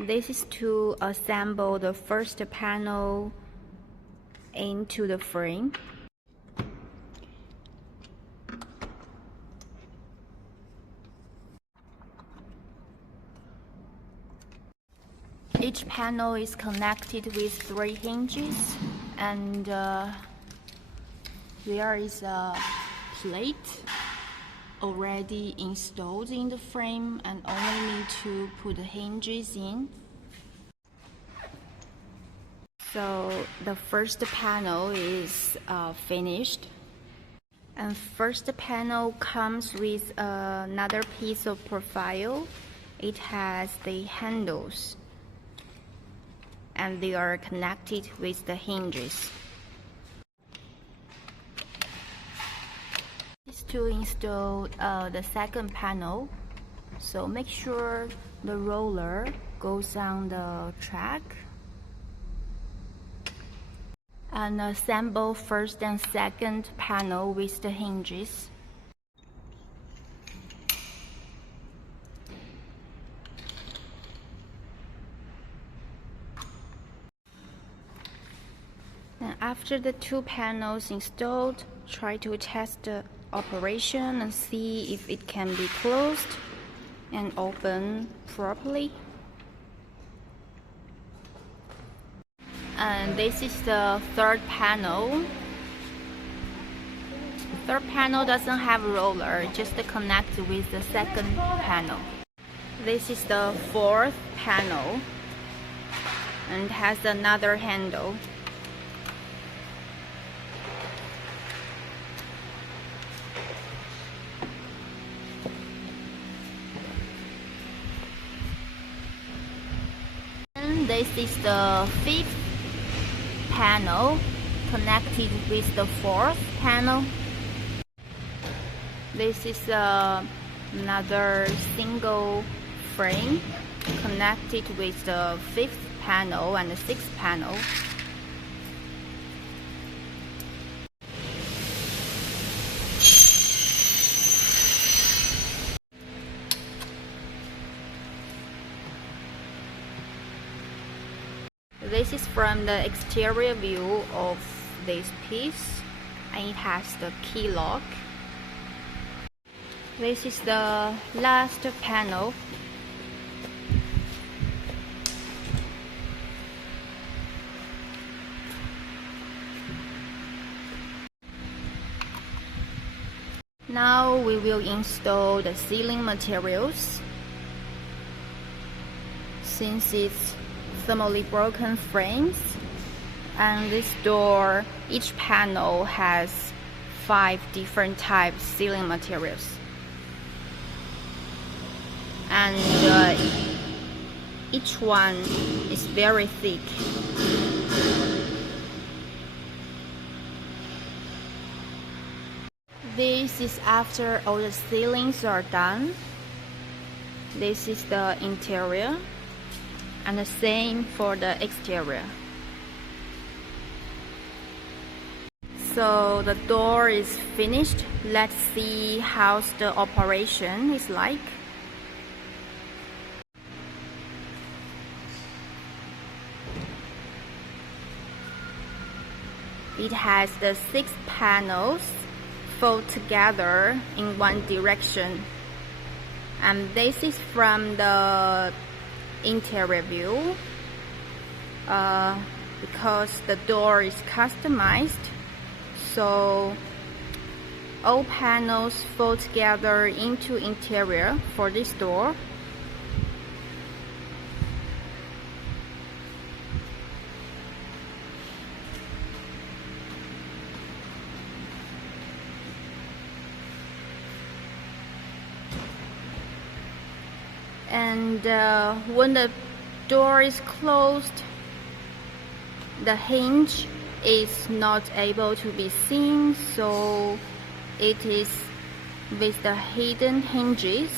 This is to assemble the first panel into the frame. Each panel is connected with 3 hinges, and there is a plate already installed in the frame and only need to put the hinges in. So the first panel is finished, and first panel comes with another piece of profile. It has the handles and they are connected with the hinges. Is to install the second panel, so make sure the roller goes on the track and assemble first and second panel with the hinges. And after the 2 panels installed, try to test the operation and see if it can be closed and open properly. And this is the third panel. The third panel doesn't have a roller, just connects with the second panel. This is the fourth panel and has another handle. This is the fifth panel connected with the fourth panel. This is another single frame connected with the fifth panel and the sixth panel. This is from the exterior view of this piece, and it has the key lock. This is the last panel. Now we will install the ceiling materials. Since it's thermally broken frames, and this door, each panel has 5 different types of ceiling materials, and each one is very thick. This is after all the ceilings are done. This is the interior, and the same for the exterior. So the door is finished. Let's see how the operation is like. It has the 6 panels fold together in one direction, and this is from the interior view. Because the door is customized, so all panels fold together into interior for this door. And when the door is closed, the hinge is not able to be seen, so it is with the hidden hinges.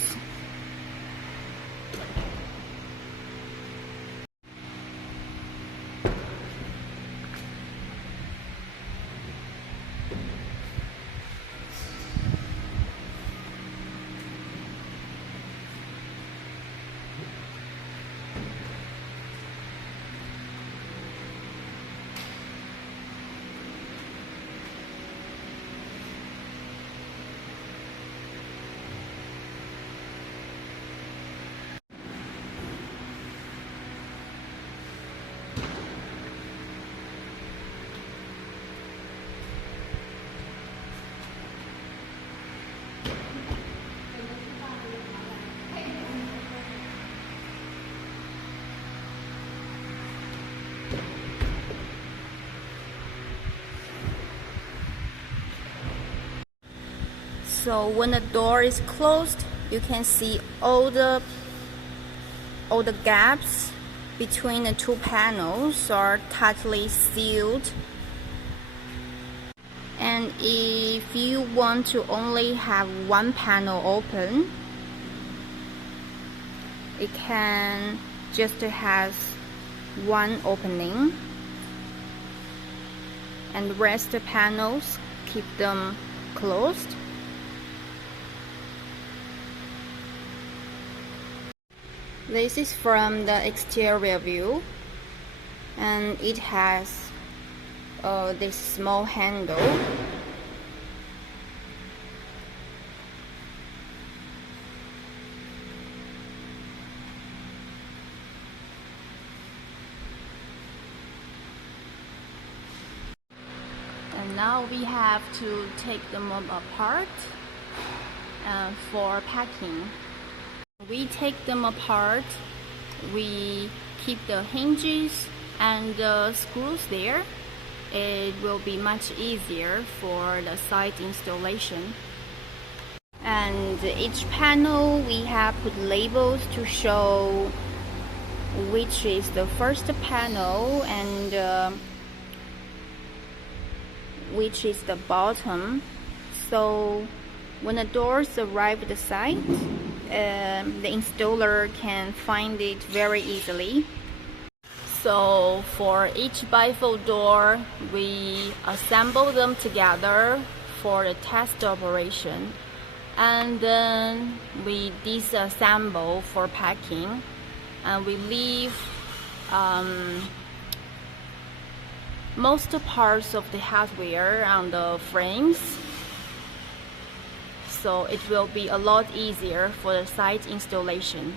So when the door is closed, you can see all the gaps between the two panels are tightly sealed. And if you want to only have one panel open, it can just has one opening, and the rest of the panels keep them closed. This is from the exterior view, and it has this small handle. And now we have to take them apart for packing. We take them apart, we keep the hinges and the screws there. It will be much easier for the site installation. And each panel we have put labels to show which is the first panel and which is the bottom. So when the doors arrive at the site, the installer can find it very easily. So for each bifold door, we assemble them together for the test operation, and then we disassemble for packing, and we leave most parts of the hardware on the frames, so it will be a lot easier for the site installation.